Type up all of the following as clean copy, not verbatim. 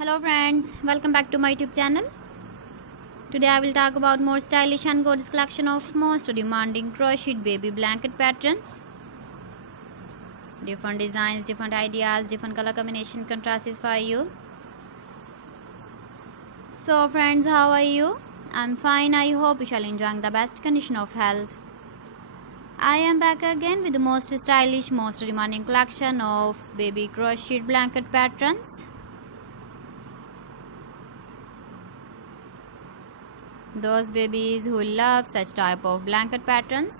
Hello friends, welcome back to my YouTube channel. Today I will talk about more stylish and gorgeous collection of most demanding crocheted baby blanket patterns. Different designs, different ideas, different color combination contrasts for you. So friends, how are you? I'm fine. I hope you shall enjoy the best condition of health. I am back again with the most stylish, most demanding collection of baby crocheted blanket patterns. Those babies who love such type of blanket patterns.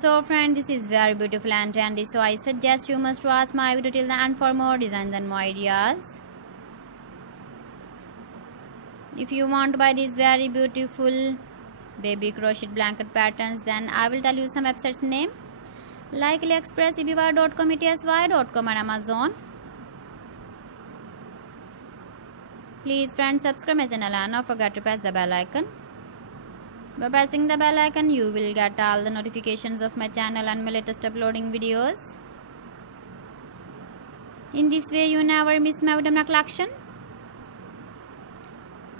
So friends, this is very beautiful and trendy, so I suggest you must watch my video till the end for more designs and more ideas. If you want to buy these very beautiful baby crocheted blanket patterns, then I will tell you some websites name like AliExpress, eBay.com, ETSY.com and Amazon. Please friends, subscribe my channel and don't forget to press the bell icon. By pressing the bell icon, you will get all the notifications of my channel and my latest uploading videos. In this way, you never miss my video collection.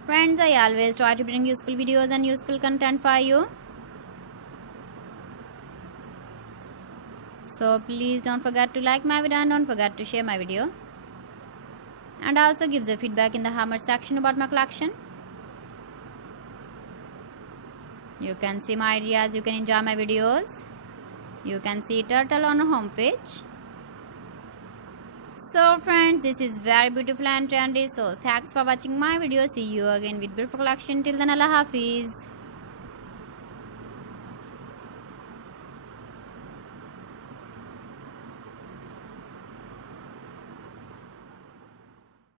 Friends, I always try to bring useful videos and useful content for you. So please don't forget to like my video and don't forget to share my video. And also give the feedback in the comment section about my collection. You can see my ideas, you can enjoy my videos. You can see turtle on our home page. So friends, this is very beautiful and trendy. So thanks for watching my video. See you again with beautiful collection. Till then, Allah Hafiz.